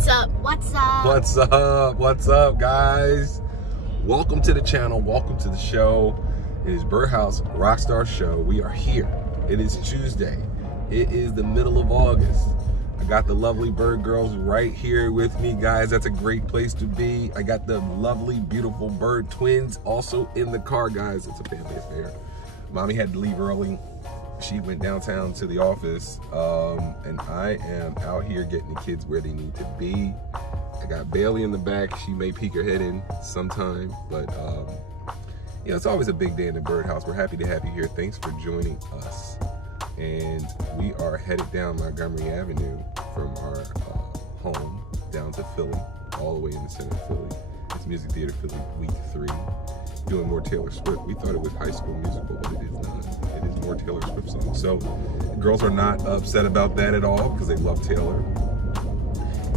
What's up? What's up? What's up? What's up, guys? Welcome to the channel. Welcome to the show. It is Birdhouse Rockstar Show. We are here. It is Tuesday. It is the middle of August. I got the lovely bird girls right here with me, guys. That's a great place to be. I got the lovely, beautiful bird twins also in the car, guys. It's a family affair. Mommy had to leave early. She went downtown to the office, and I am out here getting the kids where they need to be. I got Bailey in the back. She may peek her head in sometime, but you know, it's always a big day in the birdhouse. We're happy to have you here. Thanks for joining us. And we are headed down Montgomery Avenue from our home down to Philly, all the way in the center of Philly. It's Music Theater Philly Week 3. Doing more Taylor Swift. We thought it was High School Musical, but it is not. It is more Taylor Swift songs. So the girls are not upset about that at all because they love Taylor.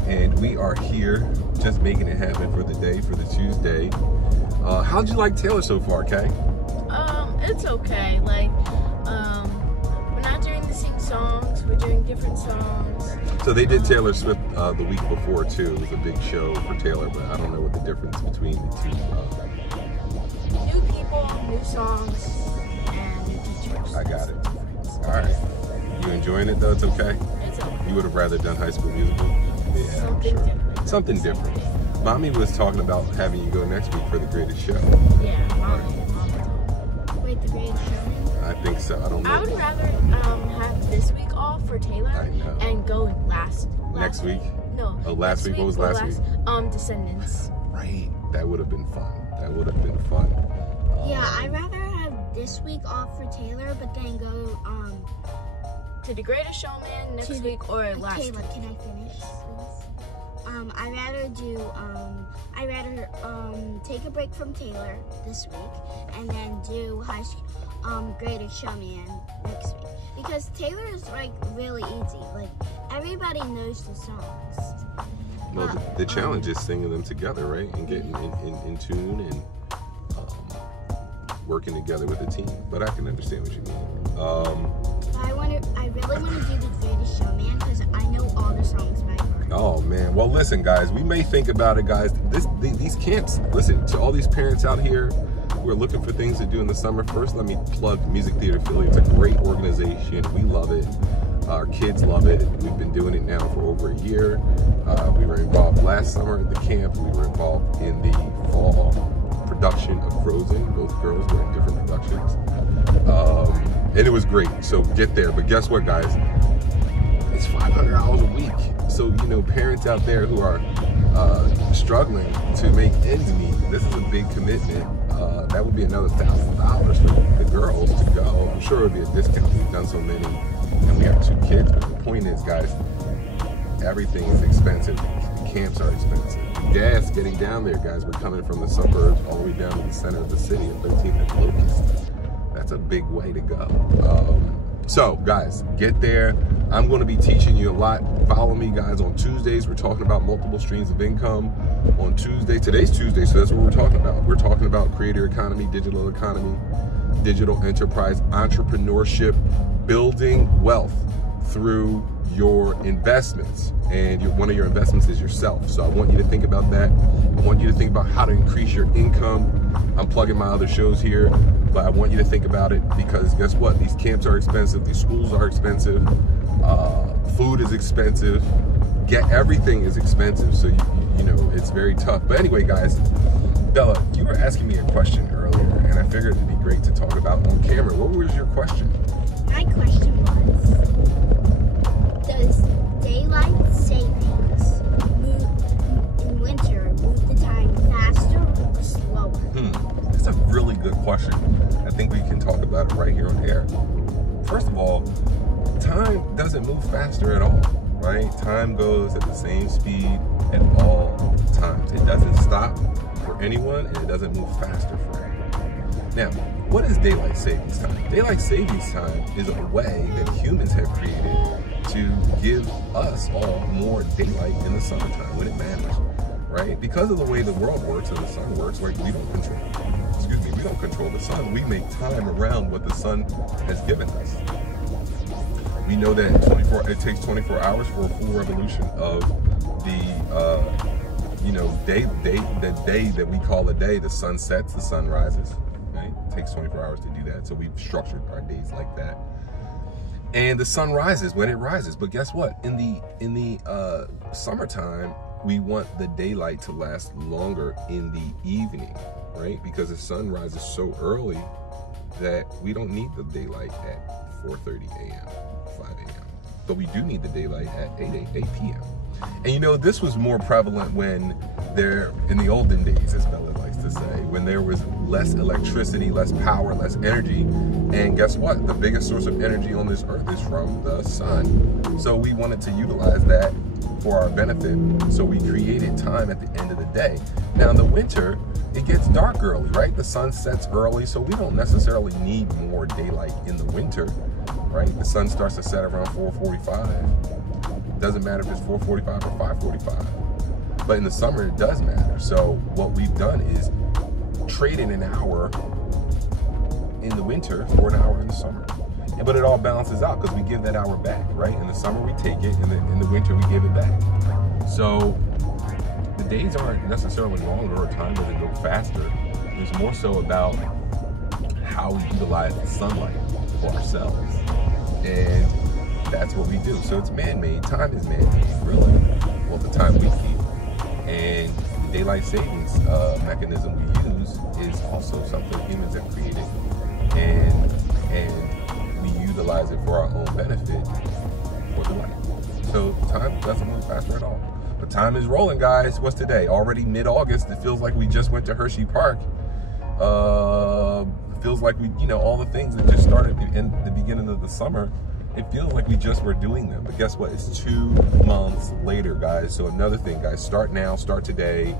And we are here just making it happen for the day, for the Tuesday. How'd you like Taylor so far, Kay? It's okay. Like, we're not doing the same songs. We're doing different songs. So they did Taylor Swift the week before too. It was a big show for Taylor, but I don't know what the difference between the two. New people, new songs, and new teachers. I got it. All right. You enjoying it though? It's okay? It's okay. You would have rather done High School Musical? Yeah, Something different. Something different. Mommy was talking about having you go next week for The Greatest Show. Yeah, Mom. Wait, The Greatest Show? I think so. I don't know. I would rather have this week off for Taylor I know. and go Next week? No. Oh, last week? What was last week? Descendants. Right. That would have been fun. That would have been fun. Yeah, I'd rather have this week off for Taylor, but then go to The Greatest Showman next week or last week. Taylor, can I finish, please? I'd rather take a break from Taylor this week and then do Greatest Showman next week, because Taylor is like really easy. Like everybody knows the songs. Well, the challenge is singing them together, right? And getting in tune and working together with the team. But I can understand what you mean. I really want to do The Greatest Showman because I know all the songs by heart. Oh man, well listen guys, we may think about it, guys. These camps, listen, to all these parents out here who are looking for things to do in the summer, first let me plug Music Theater Philly. It's a great organization. We love it. Our kids love it. We've been doing it now for over a year. We were involved last summer at the camp. We were involved in the fall production of Frozen. Both girls were in different productions. And it was great, so get there. But guess what, guys? It's $500 a week. So, you know, parents out there who are struggling to make ends meet, this is a big commitment. That would be another $1,000 for the girls to go. I'm sure it would be a discount. We've done so many, and we have 2 kids. But the point is, guys, everything is expensive. The camps are expensive. Gas getting down there, guys. We're coming from the suburbs all the way down to the center of the city at 13th and Locust. That's a big way to go. So, guys, get there. I'm going to be teaching you a lot. Follow me, guys. On Tuesdays, we're talking about multiple streams of income. On Tuesday, today's Tuesday, so that's what we're talking about. We're talking about creator economy, digital enterprise, entrepreneurship, building wealth through your investments. And one of your investments is yourself. So I want you to think about that. I want you to think about how to increase your income. I'm plugging my other shows here, but I want you to think about it, because guess what? These camps are expensive. These schools are expensive. Food is expensive. Everything is expensive. So, you know, it's very tough. But anyway, guys, Bella, you were asking me a question earlier, and I figured it'd be great to talk about on camera. What was your question? My question was, does daylight savings in winter move the time faster or slower? That's a really good question. I think we can talk about it right here on air. First of all, time doesn't move faster at all, right? Time goes at the same speed at all times. It doesn't stop for anyone, and it doesn't move faster for anyone. Now, what is daylight savings time? Daylight savings time is a way that humans have created to give us all more daylight in the summertime when it matters, right? Because of the way the world works and the sun works, like we don't control the sun. We make time around what the sun has given us. We know that it takes 24 hours for a full revolution of the you know, the day that we call a day, the sun sets, the sun rises, right? It takes 24 hours to do that. So we've structured our days like that. And the sun rises when it rises. But guess what? In the summertime, we want the daylight to last longer in the evening, right? Because the sun rises so early that we don't need the daylight at 4:30 a.m., 5 a.m. But we do need the daylight at 8 p.m. And you know, this was more prevalent when in the olden days, as Bella likes to say, when there was less electricity, less power, less energy. And guess what? The biggest source of energy on this earth is from the sun. So we wanted to utilize that for our benefit. So we created time at the end of the day. Now in the winter, it gets dark early, right? The sun sets early, so we don't necessarily need more daylight in the winter, right? The sun starts to set around 4:45. Doesn't matter if it's 4:45 or 5:45. But in the summer, it does matter. So what we've done is traded an hour in the winter for an hour in the summer. But it all balances out because we give that hour back, right? In the summer, we take it, and in the winter, we give it back. So the days aren't necessarily longer or time doesn't go faster. It's more so about how we utilize the sunlight for ourselves. And that's what we do. So it's man-made. Time is man-made, really. Well, the time we keep. And the daylight savings mechanism we use is also something humans have created. And we utilize it for our own benefit for the light. So time doesn't move faster at all. But time is rolling, guys. What's today? Already mid-August. It feels like we just went to Hershey Park. It feels like we, you know, all the things that just started in the beginning of the summer, it feels like we just were doing them. But guess what? It's 2 months later, guys. So another thing, guys, start now, start today.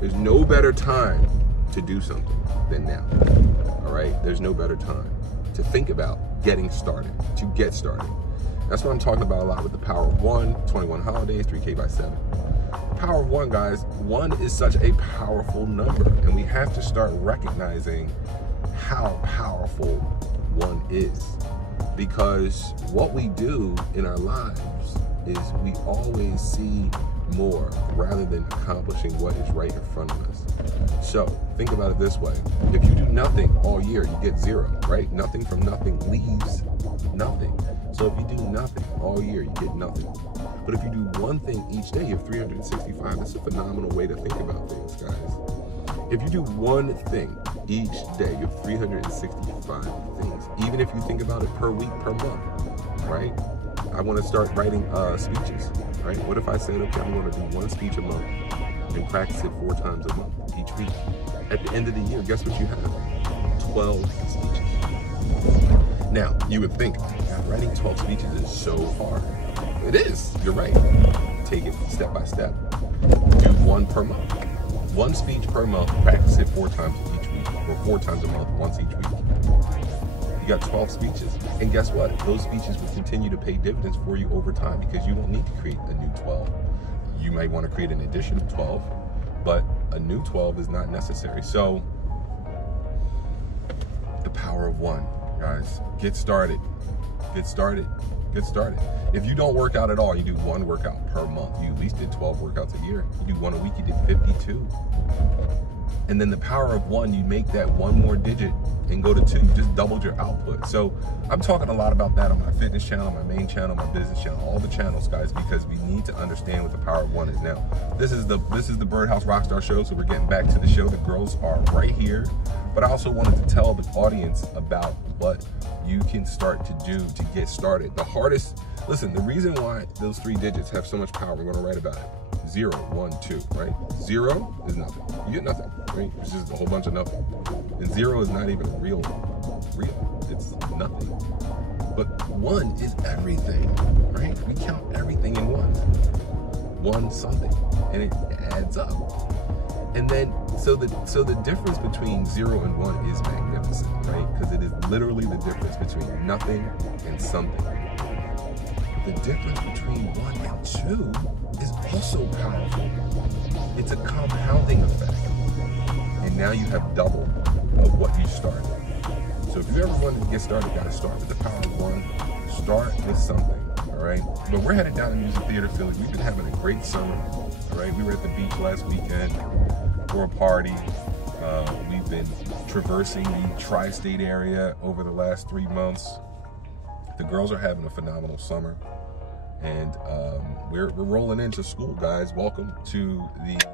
There's no better time to do something than now. All right? There's no better time to think about getting started, to get started. That's what I'm talking about a lot with the power of 1, 21 holidays, 3K by 7. The power of 1, guys, 1 is such a powerful number, and we have to start recognizing how powerful 1 is. Because what we do in our lives is we always see more rather than accomplishing what is right in front of us. So think about it this way. If you do nothing all year, you get 0, right? Nothing from nothing leaves nothing. So if you do nothing all year, you get nothing. But if you do one thing each day, you have 365. That's a phenomenal way to think about things, guys. If you do one thing each day, you have 365 things. Even if you think about it per week, per month, right? I want to start writing speeches, right? What if I said, okay, I'm going to do 1 speech a month and practice it 4 times a month each week? At the end of the year, guess what you have? 12 speeches. Now, you would think, God, writing 12 speeches is so hard. It is, you're right. Take it step by step. Do 1 per month. 1 speech per month, practice it 4 times each week, or 4 times a month, once each week. You got 12 speeches. And guess what? Those speeches will continue to pay dividends for you over time because you won't need to create a new 12. You might want to create an additional 12, but a new 12 is not necessary. So, the power of 1, guys. Get started. Get started. Get started. If you don't work out at all, you do 1 workout per month. You at least did 12 workouts a year. You do 1 a week, you did 52. And then the power of 1, you make that 1 more digit and go to 2. You just doubled your output. So I'm talking a lot about that on my fitness channel, my main channel, my business channel, all the channels, guys, because we need to understand what the power of 1 is now. This is the Birdhouse Rockstar Show, so we're getting back to the show. The girls are right here. But I also wanted to tell the audience about what you can start to do to get started. The hardest, listen, the reason why those 3 digits have so much power, we're going to write about it. 0, 1, 2, right? 0 is nothing. You get nothing, right? It's just a whole bunch of nothing. And 0 is not even real. It's nothing. But 1 is everything, right? We count everything in 1. 1 something, and it adds up. And then, so the difference between 0 and 1 is magnificent, right? Because it is literally the difference between nothing and something. The difference between 1 and 2 is also powerful. It's a compounding effect. And now you have double of what you started. So if you ever wanted to get started, you got to start with the power of 1. Start with something, all all right? But we're headed down to Music Theater Philly. We've been having a great summer, all right? We were at the beach last weekend for a party. We've been traversing the tri-state area over the last 3 months. The girls are having a phenomenal summer, and we're rolling into school, guys. Welcome to the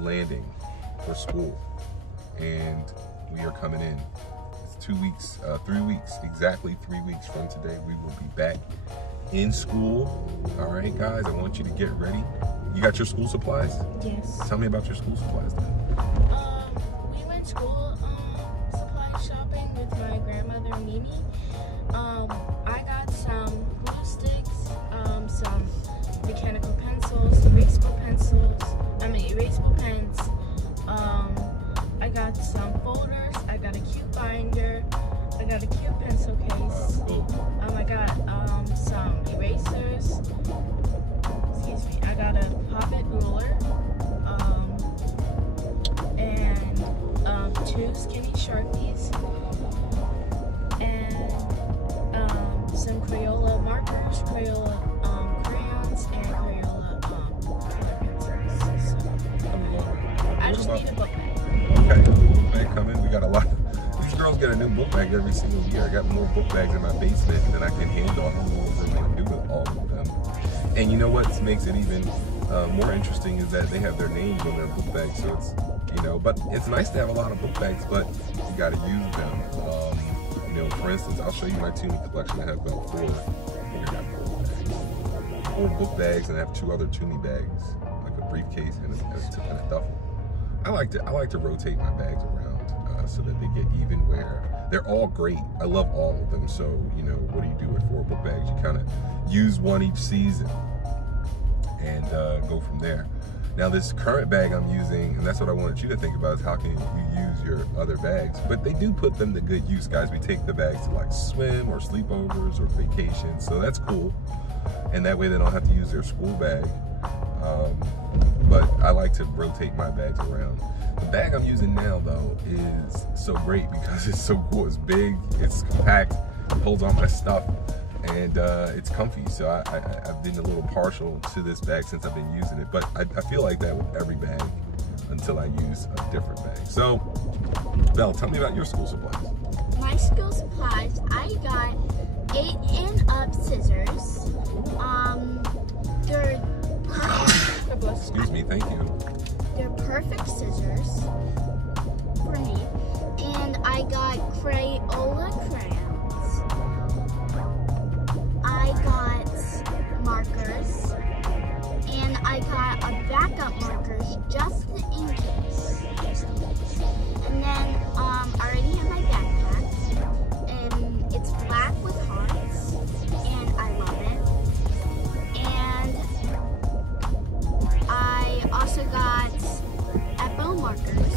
landing for school, and we are coming in. It's 2 weeks, 3 weeks, exactly 3 weeks from today. We will be back in school. All right, guys, I want you to get ready. You got your school supplies? Yes. Tell me about your school supplies then. We went school supply shopping with my grandmother Mimi. I got some glue sticks, some mechanical pencils, erasable pens. I got some folders. I got a cute binder. I got a cute pencil case. Cool. I got some erasers. Excuse me. I got a pocket ruler. And 2 skinny Sharpies. And some Crayola markers, Crayola crayons, and Crayola color pencils. So I just need a book bag. Okay, book bag coming. We got a lot. These girls get a new book bag every single year. I got more book bags in my basement than I can handle. I don't know what we're going to do with all of them. And you know what makes it even more interesting is that they have their names on their book bags. So it's, but it's nice to have a lot of book bags, but you got to use them. For instance, I'll show you my Toomey collection. I have about 4 book bags, and I have 2 other Toomey bags, like a briefcase and a duffel. I like to rotate my bags around so that they get even wear. They're all great. I love all of them. So, what do you do with 4 book bags? You kind of use one each season and go from there. Now, this current bag I'm using, and that's what I wanted you to think about, is how can you use your other bags? But they do put them to good use, guys. We take the bags to like swim or sleepovers or vacations, so that's cool. And that way they don't have to use their school bag. But I like to rotate my bags around. The bag I'm using now, though, is so great because it's so cool. It's big, it's compact, it holds all my stuff, and it's comfy. So I've been a little partial to this bag since I've been using it. But I feel like that with every bag until I use a different bag. So, Belle, tell me about your school supplies. My school supplies, I got 8 and up scissors. They're Excuse me, thank you. They're perfect scissors for me. And I got Crayola crayons. I got markers. And I got a backup markers just in case. And then I already have my backpack. And it's black with hearts. And I love it. And I also got Epo markers.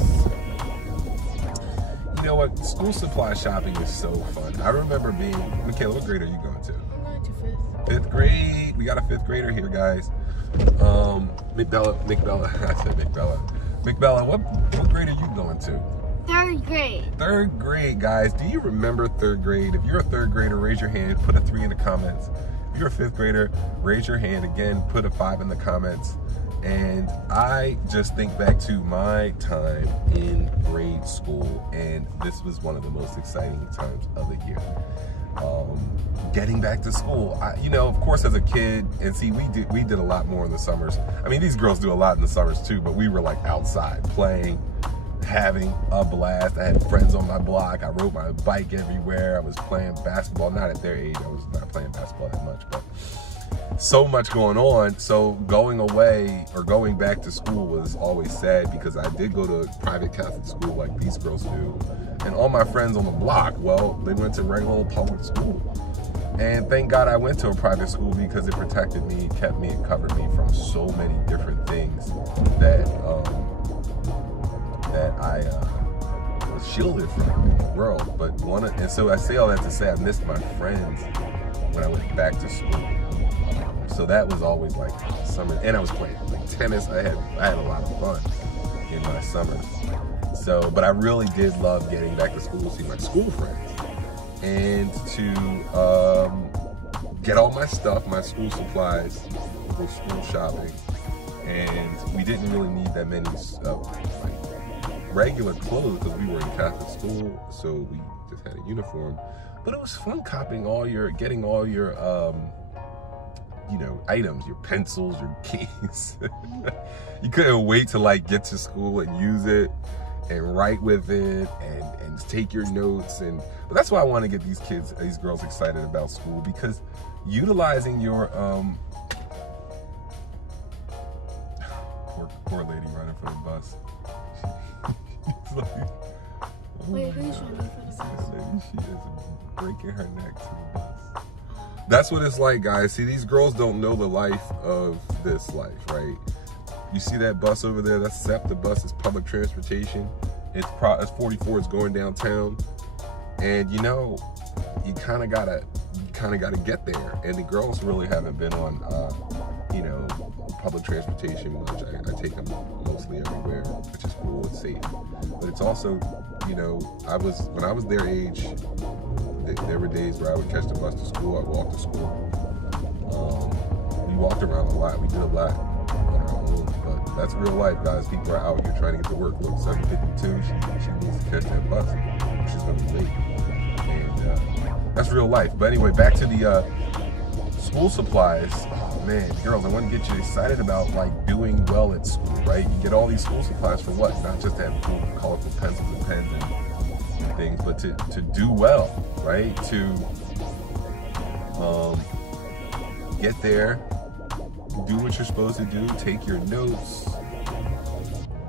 You know what? School supply shopping is so fun. I remember being, Michaela, what grade are you going to? I'm going to 5th. 5th grade. We got a 5th grader here, guys. McBella, I said McBella. McBella, what grade are you going to? 3rd grade. 3rd grade, guys. Do you remember 3rd grade? If you're a 3rd grader, raise your hand, put a 3 in the comments. If you're a 5th grader, raise your hand again, put a 5 in the comments. And I just think back to my time in grade school, and this was one of the most exciting times of the year. Getting back to school, of course, as a kid, and see, we did a lot more in the summers. I mean, these girls do a lot in the summers too, but we were like outside playing, having a blast. I had friends on my block. I rode my bike everywhere. I was playing basketball. Not at their age. I was not playing basketball that much, but so much going on. So going away or going back to school was always sad because I did go to a private Catholic school like these girls do. And all my friends on the block, well, they went to regular old public school. And thank God I went to a private school because it protected me, kept me, and covered me from so many different things that I was shielded from in the world. But and so I say all that to say I missed my friends when I went back to school. So that was always like summer, and I was playing like tennis. I had a lot of fun in my summers. So, but I really did love getting back to school to see my school friends. and to get all my stuff, my school supplies, go school shopping. And we didn't really need that many like regular clothes because we were in Catholic school, so we just had a uniform. But it was fun getting all your you know, items, your pencils, your keys. You couldn't wait to like get to school and use it and write with it and take your notes. But that's why I want to get these girls excited about school, because utilizing your poor lady running for the bus. She's like, Wait, who's running for the bus? She is breaking her neck to the bus. That's what it's like, guys. See, these girls don't know the life of this life, right? You see that bus over there? That's SEP. The bus is public transportation. It's 44. It's going downtown, and you know, you kind of gotta get there. And the girls really haven't been on, you know, public transportation much. I take them mostly everywhere, which is cool. It's safe, but it's also, you know, when I was their age, there were days where I would catch the bus to school. I'd walk to school. We walked around a lot. We did a lot on our own, but that's real life, guys. People are out here trying to get to work. Look, 7:52. She needs to catch that bus. She's gonna be late, and that's real life. But anyway, back to the school supplies. Oh man, girls, I want to get you excited about like doing well at school, right? You get all these school supplies for what? Not just to have cool, colorful pencils and pens and things, but to do well, right? To get there, do what you're supposed to do, take your notes,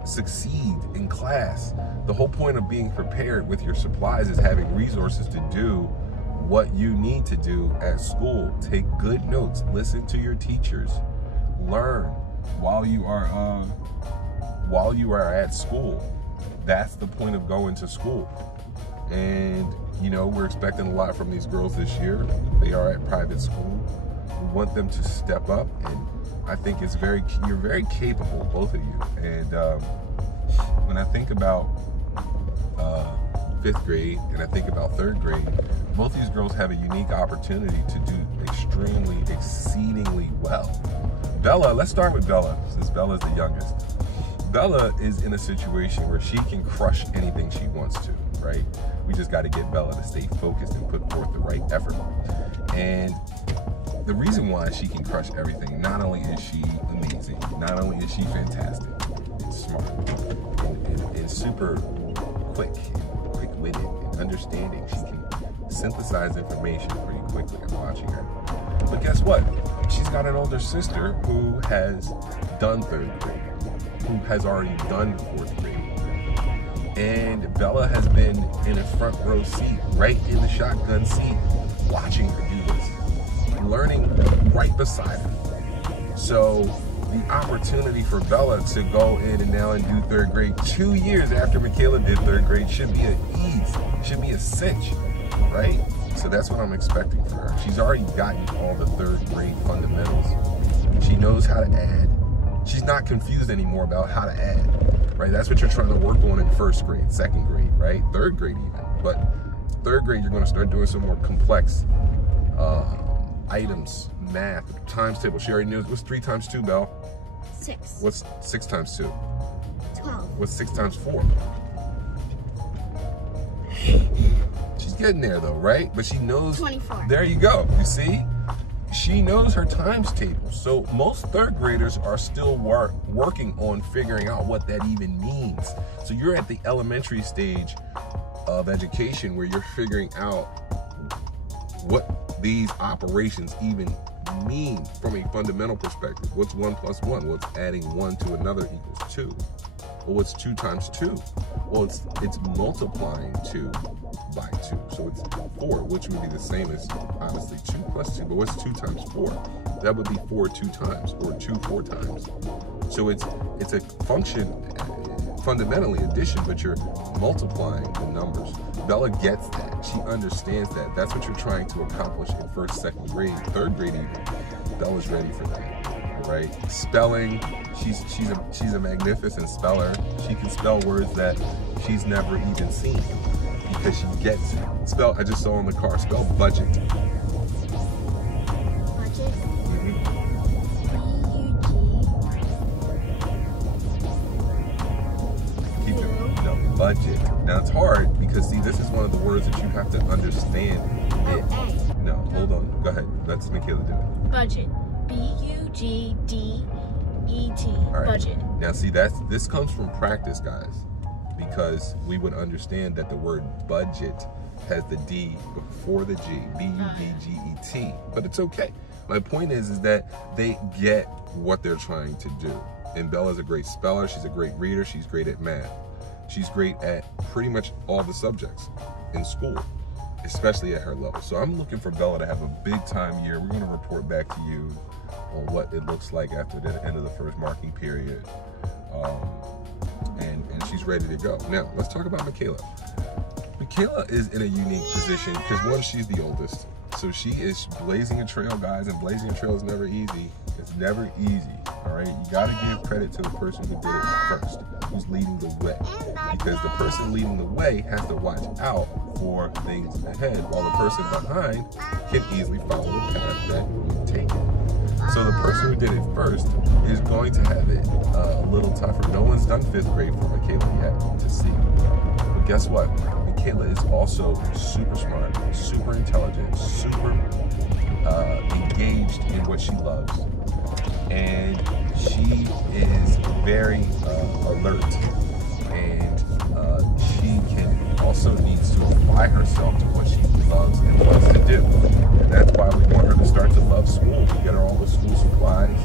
succeed in class. The whole point of being prepared with your supplies is having resources to do what you need to do at school. Take good notes, listen to your teachers, learn while you are at school. That's the point of going to school. And you know, we're expecting a lot from these girls this year. They are at private school. We want them to step up, and I think you're very capable, both of you. And when I think about 5th grade and I think about 3rd grade, both these girls have a unique opportunity to do exceedingly well. Bella, let's start with Bella, since Bella's the youngest. Bella is in a situation where she can crush anything she wants to, right? We just got to get Bella to stay focused and put forth the right effort. And the reason why she can crush everything, not only is she amazing, not only is she fantastic and smart and super quick-witted and understanding, she can synthesize information pretty quickly. I'm watching her. But guess what? She's got an older sister who has done 3rd grade, who has already done 4th grade. And Bella has been in a front row seat, right in the shotgun seat, watching her do this, learning right beside her. So the opportunity for Bella to go in and now and do 3rd grade 2 years after Michaela did 3rd grade should be an ease, should be a cinch, right? So that's what I'm expecting for her. She's already gotten all the 3rd grade fundamentals. She knows how to add. She's not confused anymore about how to add, right? That's what you're trying to work on in 1st grade, 2nd grade, right? 3rd grade even. But 3rd grade, you're going to start doing some more complex items, math, times table. She already knows. What's 3 times 2, Belle? 6. What's 6 times 2? 12. What's 6 times 4? She's getting there though, right? But she knows. 24. There you go. You see? She knows her times table. So most 3rd graders are still working on figuring out what that even means. So you're at the elementary stage of education where you're figuring out what these operations even mean from a fundamental perspective. What's 1 plus 1? What's adding 1 to another equals 2? Well, what's 2 times 2? Well, it's multiplying 2 by 2. So it's 4, which would be the same as obviously 2 plus 2. But what's 2 times 4? That would be 4 2 times, or 2 4 times. So it's a function, fundamentally addition, but you're multiplying the numbers. Bella gets that. She understands that. That's what you're trying to accomplish in 1st, 2nd grade, 3rd grade even. Bella's ready for that. Right? Spelling, she's a magnificent speller. She can spell words that she's never even seen because she gets it. Spell, I just saw in the car, spell budget. Budget. Keep it. No, budget. Now it's hard because see, this is one of the words that you have to understand. It. No, hold on. Go ahead. Let's Michaela do it. Budget. B-U-G-D-E-T. All right. Budget. Now see, this comes from practice, guys, because we would understand that the word budget has the D before the G, B-U-D-G-E-T, but it's okay. My point is that they get what they're trying to do. And Bella's a great speller, she's a great reader, she's great at math. She's great at pretty much all the subjects in school, especially at her level. So I'm looking for Bella to have a big time year. We're gonna report back to you on what it looks like after the end of the first marking period. And she's ready to go. Now, let's talk about Michaela. Michaela is in a unique position because one, she's the oldest. So she is blazing a trail, guys, and blazing a trail is never easy. It's never easy, all right? You gotta give credit to the person who did it first, who's leading the way. Because the person leading the way has to watch out for things ahead, while the person behind can easily follow the path that you've taken. So the person who did it first is going to have it a little tougher. No one's done 5th grade for Michaela yet to see. But guess what? Michaela is also super smart, super intelligent, super engaged in what she loves. And she is very alert. And she can also needs to apply herself to what she loves and wants to do. And that's why we want her to start to love school. We get her all the school supplies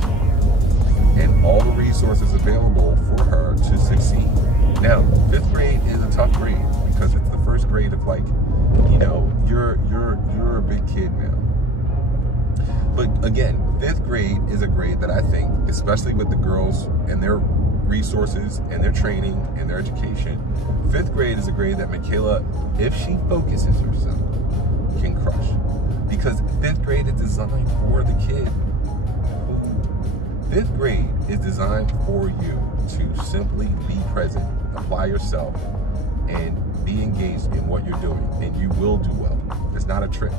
and all the resources available for her to succeed. Now, 5th grade is a tough grade because it's the first grade of, like, you know, you're a big kid now. But again, 5th grade is a grade that I think, especially with the girls and their resources and their training and their education, 5th grade is a grade that Michaela, if she focuses herself, can crush. Because 5th grade is designed for the kid. 5th grade is designed for you to simply be present, apply yourself, and be engaged in what you're doing, and you will do well. It's not a trick.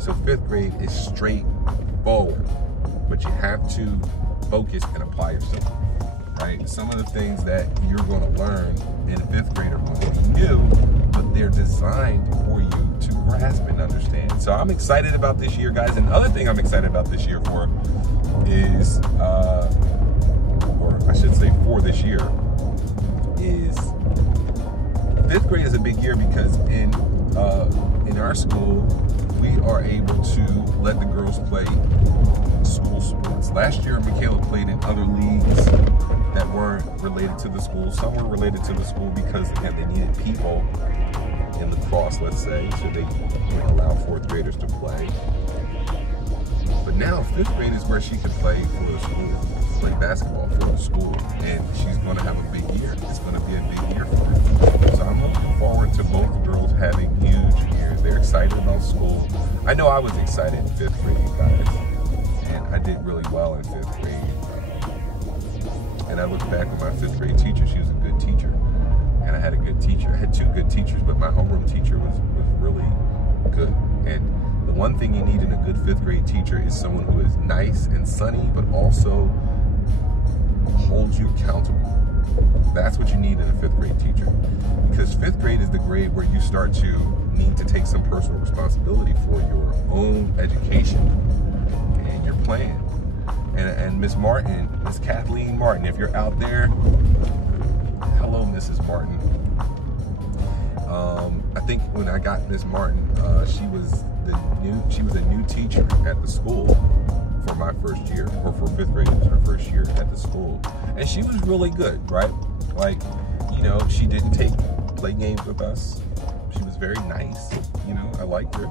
So 5th grade is straightforward, but you have to focus and apply yourself, right? Some of the things that you're going to learn in 5th grade are going to be new, but they're designed for you to grasp and understand. So I'm excited about this year, guys. And the other thing I'm excited about this year for is, or I should say for this year, is 5th grade is a big year because in our school, we are able to let the girls play school sports. Last year, Michaela played in other leagues that weren't related to the school. Some were related to the school because, again, they needed people in lacrosse, let's say, so they allow 4th graders to play. But now 5th grade is where she can play for the school, play basketball for the school, and she's going to have a big year. It's going to be a big year for her. So I'm looking forward to both girls having huge years. They're excited about school. I know I was excited in 5th grade, guys, and I did really well in 5th grade. And I look back at my 5th grade teacher. She was a good teacher, and I had a good teacher. I had 2 good teachers, but my homeroom teacher was really good. And the one thing you need in a good 5th grade teacher is someone who is nice and sunny, but also holds you accountable. That's what you need in a 5th grade teacher. Because 5th grade is the grade where you start to need to take some personal responsibility for your own education and your plan. And Miss Martin, Miss Kathleen Martin, if you're out there, hello, Mrs. Martin. I think when I got Miss Martin, she was a new teacher at the school for my first year, or for 5th grade, it was her first year at the school. And she was really good, right? Like, you know, she didn't play games with us. She was very nice, you know, I liked her.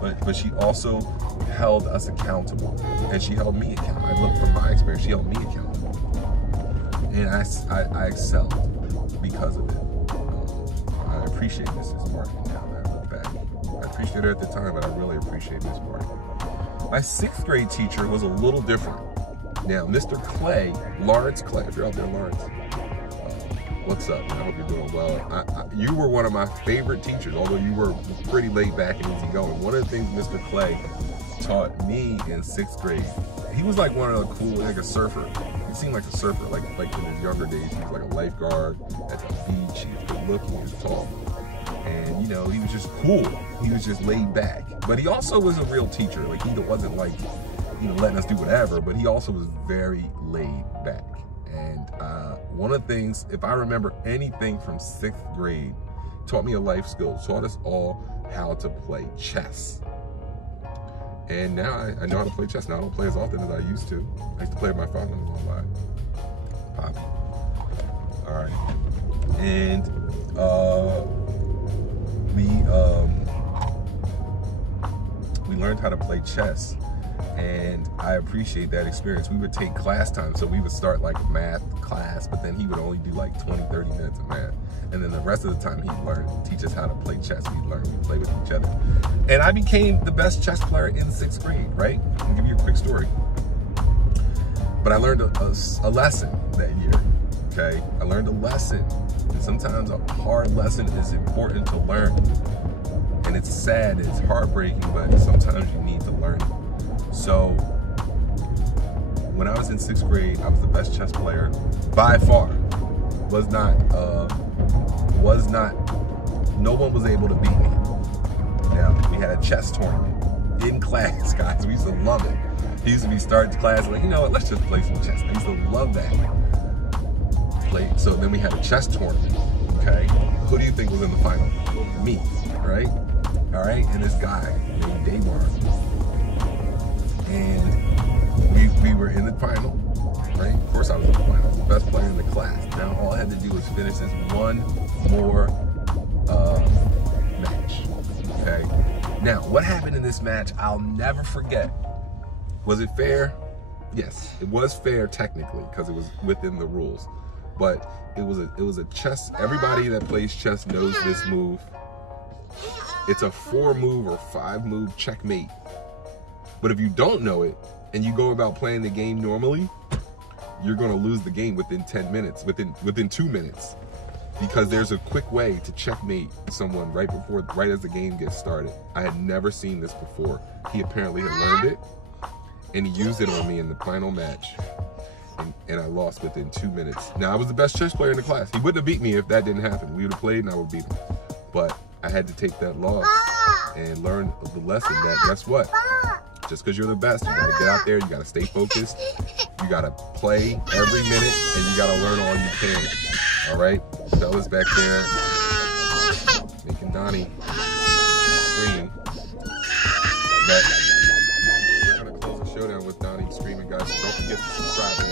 But she also held us accountable, and she held me accountable. I look from my experience, she held me accountable. And I excelled because of it. I appreciate Mrs. Martin now that I look back. I appreciate her at the time, but I really appreciate Miss Martin. My 6th grade teacher was a little different. Now, Mr. Clay, Lawrence Clay, if you're out there, Lawrence, What's up? I hope you're doing well. You were one of my favorite teachers, although you were pretty laid back and easygoing. One of the things Mr. Clay taught me in 6th grade, he was like one of the cool, like a surfer. He seemed like a surfer, like in his younger days. He was like a lifeguard at the beach. He was good looking, he was tall. And, you know, he was just cool. He was just laid back. But he also was a real teacher. Like, he wasn't like, you know, letting us do whatever, but he also was very laid back. And one of the things, if I remember anything from 6th grade, taught me a life skill, taught us all how to play chess. And now I know how to play chess. Now I don't play as often as I used to. I used to play with my father a lot. Poppy. All right. And we learned how to play chess. And I appreciate that experience. We would take class time, so we would start like math class, but then he would only do like 20-30 minutes of math. And then the rest of the time he'd teach us how to play chess. We'd play with each other. And I became the best chess player in 6th grade, right? I'll give you a quick story. But I learned a lesson that year, okay? I learned a lesson. And sometimes a hard lesson is important to learn. And it's sad, it's heartbreaking, but sometimes you need to learn it. So, when I was in 6th grade, I was the best chess player by far. No one was able to beat me. Now, we had a chess tournament in class, guys. We used to love it. He used to be starting class like, you know what, let's just play some chess. I used to love that. So then we had a chess tournament, okay? Who do you think was in the final? Me, right? All right, and this guy named Damar. And we were in the final, right? Of course I was in the final, the best player in the class. Now all I had to do was finish this one more match, okay? Now, what happened in this match, I'll never forget. Was it fair? Yes, it was fair technically because it was within the rules. But it was a chess, everybody that plays chess knows this move. It's a 4-move or 5-move checkmate. But if you don't know it, and you go about playing the game normally, you're gonna lose the game within 10 minutes, within 2 minutes. Because there's a quick way to checkmate someone right as the game gets started. I had never seen this before. He apparently had learned it, and he used it on me in the final match. And I lost within 2 minutes. Now, I was the best chess player in the class. He wouldn't have beat me if that didn't happen. We would have played and I would beat him. But I had to take that loss and learn the lesson that, guess what? Just because you're the best, you gotta get out there, you gotta stay focused, you gotta play every minute, and you gotta learn all you can. All right? Bella's back there, making Donnie scream. But we're gonna close the showdown with Donnie screaming, guys. So don't forget to subscribe.